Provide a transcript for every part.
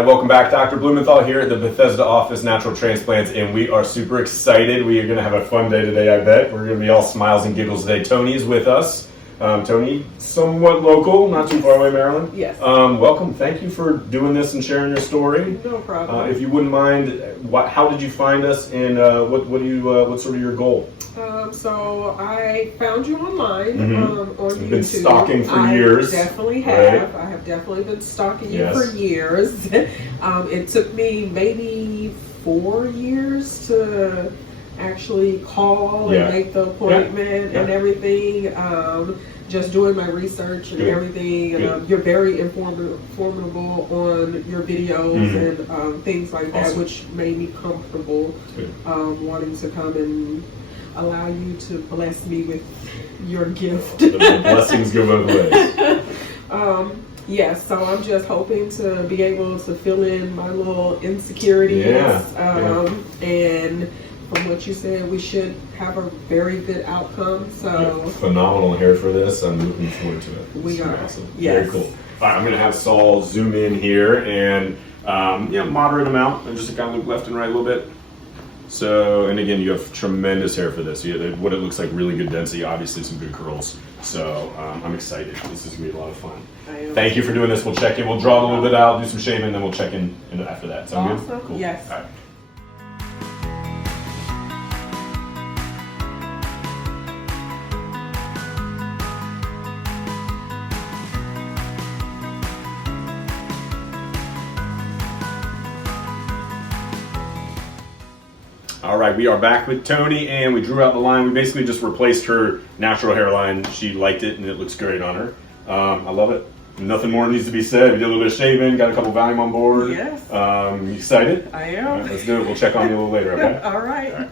right, welcome back. Dr. Blumenthal here at the Bethesda office, Natural Transplants, and we are super excited. We are going to have a fun day today, I bet. We're going to be all smiles and giggles today. Toni is with us. Toni, somewhat local, not too far away, Maryland. Yes. Welcome. Thank you for doing this and sharing your story. No problem. If you wouldn't mind, how did you find us, and what's sort of your goal? So I found you online on YouTube. You've been stalking for years. I definitely have. Right? I have definitely been stalking you Yes. for years. It took me maybe 4 years to actually call and make the appointment and everything. Just doing my research and everything. You're very informative on your videos and things like that, which made me comfortable wanting to come and allow you to bless me with your gift. The blessings go both ways. Yes, so I'm just hoping to be able to fill in my little insecurities. And from what you said, we should have a very good outcome. So phenomenal hair for this. I'm looking forward to it. We are. Awesome. Yes. Very cool. All right, I'm going to have Saul zoom in here and moderate amount, and just kind of look left and right a little bit. So, and again, you have tremendous hair for this. You have what it looks like, really good density, obviously some good curls. So I'm excited. This is going to be a lot of fun. Thank you for doing this. We'll check in. We'll draw a little bit out, do some shaving, and then we'll check in after that. Sound good? Cool. Yes. All right. All right, we are back with Toni, and we drew out the line. We basically just replaced her natural hairline. She liked it, and it looks great on her. I love it. Nothing more needs to be said. We did a little bit of shaving, got a couple Valium on board. Yes. You excited? I am. All right, let's do it. We'll check on you a little later, okay? All right. All right.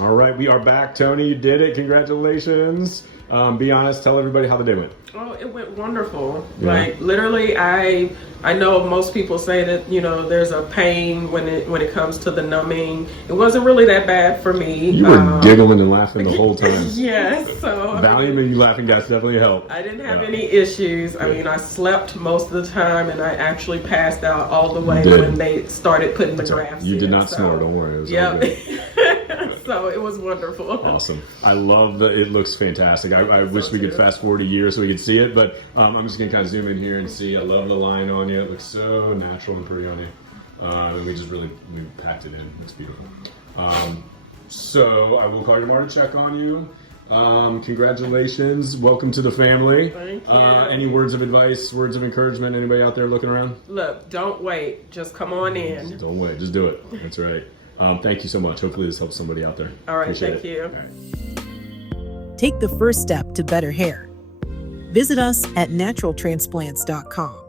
All right, we are back. Toni, you did it. Congratulations. Be honest, tell everybody how the day went. Oh, it went wonderful. Yeah. Like literally, I know most people say that, you know, there's a pain when it comes to the numbing. It wasn't really that bad for me. You were giggling and laughing the whole time. Yes. So Valium and you laughing guys definitely helped. I didn't have any issues. I mean, I slept most of the time, and I actually passed out all the way when they started putting the grafts You in, did not snore, don't worry. It was all good. So it was wonderful. Awesome. I love that. It looks fantastic. I wish we could fast forward a year so we could see it, but I'm just going to kind of zoom in here and see. I love the line on you. It looks so natural and pretty on you. And we packed it in. It's beautiful. So I will call your mom to check on you. Congratulations. Welcome to the family. Thank you. Any words of advice, words of encouragement? Anybody out there looking around? Look, don't wait. Just come on in. Don't wait. Just do it. That's right. Thank you so much. Hopefully this helps somebody out there. All right. Appreciate Thank you. All right. Take the first step to better hair. Visit us at naturaltransplants.com.